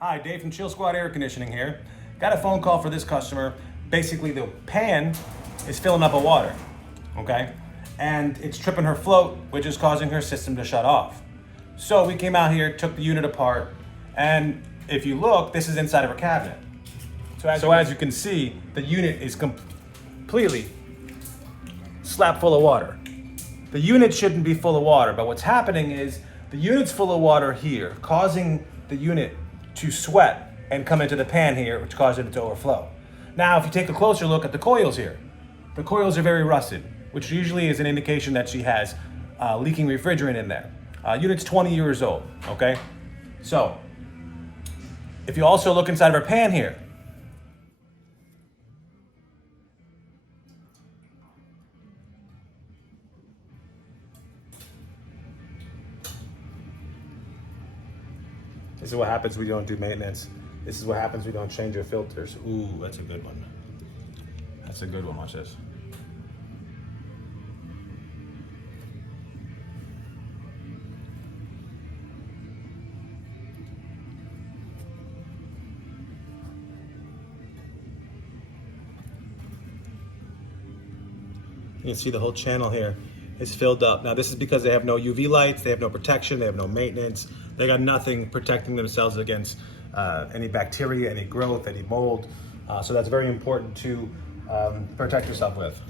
Hi, Dave from Chill Squad Air Conditioning here. Got a phone call for this customer. Basically, the pan is filling up with water, okay? And it's tripping her float, which is causing her system to shut off. So we came out here, took the unit apart, and if you look, this is inside of her cabinet. So as you can see, the unit is completely slap full of water. The unit shouldn't be full of water, but what's happening is the unit's full of water here, causing the unit to sweat and come into the pan here, which causes it to overflow. Now, if you take a closer look at the coils here, the coils are very rusted, which usually is an indication that she has leaking refrigerant in there. Unit's 20 years old, okay? So, if you also look inside of her pan here, this is what happens when you don't do maintenance. This is what happens when you don't change your filters. Ooh, that's a good one. That's a good one, watch this. You can see the whole channel here is filled up. Now this is because they have no UV lights, they have no protection, they have no maintenance. They got nothing protecting themselves against any bacteria, any growth, any mold. So that's very important to protect yourself with.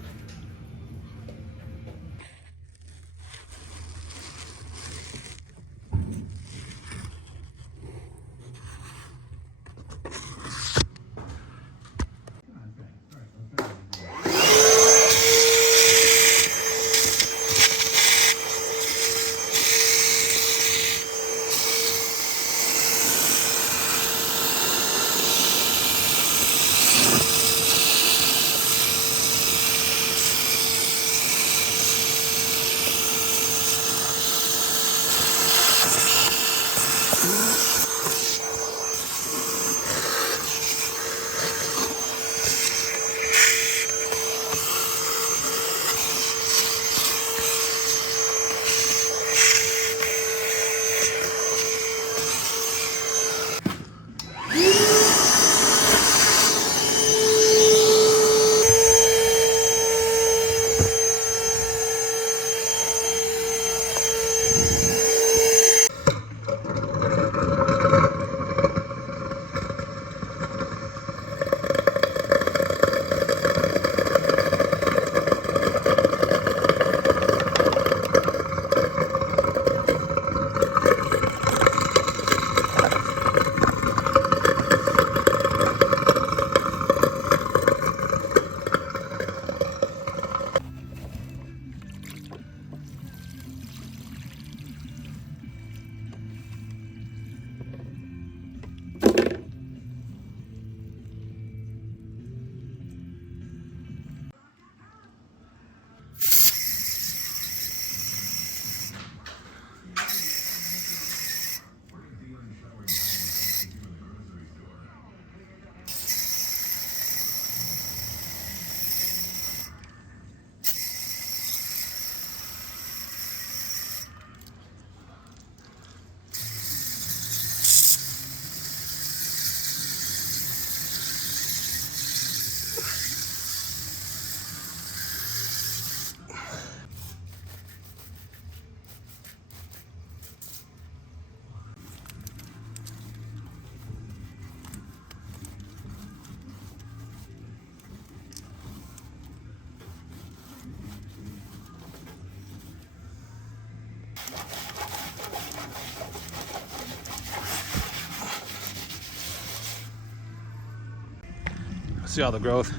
See all the growth.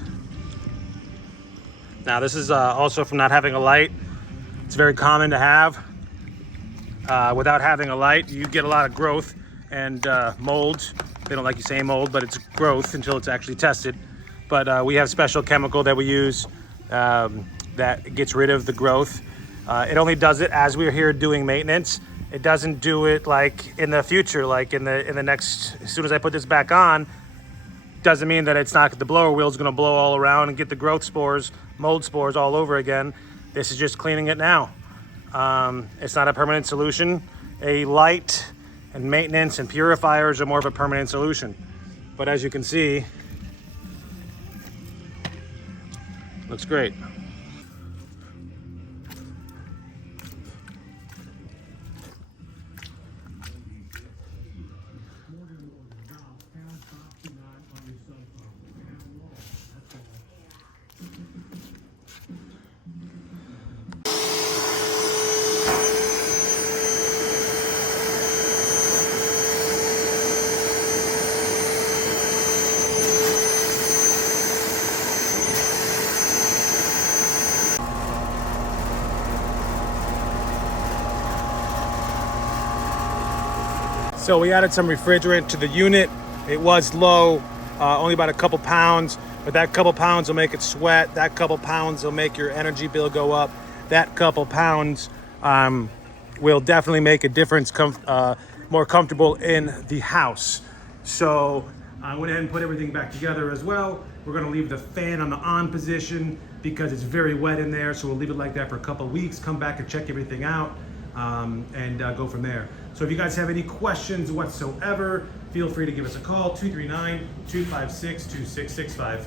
Now this is also from not having a light. It's very common to have. Without having a light, you get a lot of growth and molds. They don't like you saying mold, but it's growth until it's actually tested. But we have special chemical that we use that gets rid of the growth. It only does it as we're here doing maintenance. It doesn't do it like in the future, like in the next, as soon as I put this back on, doesn't mean that it's not, the blower wheel's gonna blow all around and get the growth spores, mold spores all over again. This is just cleaning it now. It's not a permanent solution. A light and maintenance, and purifiers are more of a permanent solution. But as you can see, looks great. So we added some refrigerant to the unit. It was low, only about a couple pounds, but that couple pounds will make it sweat. That couple pounds will make your energy bill go up. That couple pounds will definitely make a difference, more comfortable in the house. So I went ahead and put everything back together as well. We're gonna leave the fan on the on position because it's very wet in there. So we'll leave it like that for a couple of weeks, come back and check everything out, and go from there. So if you guys have any questions whatsoever, feel free to give us a call, 239-256-2665.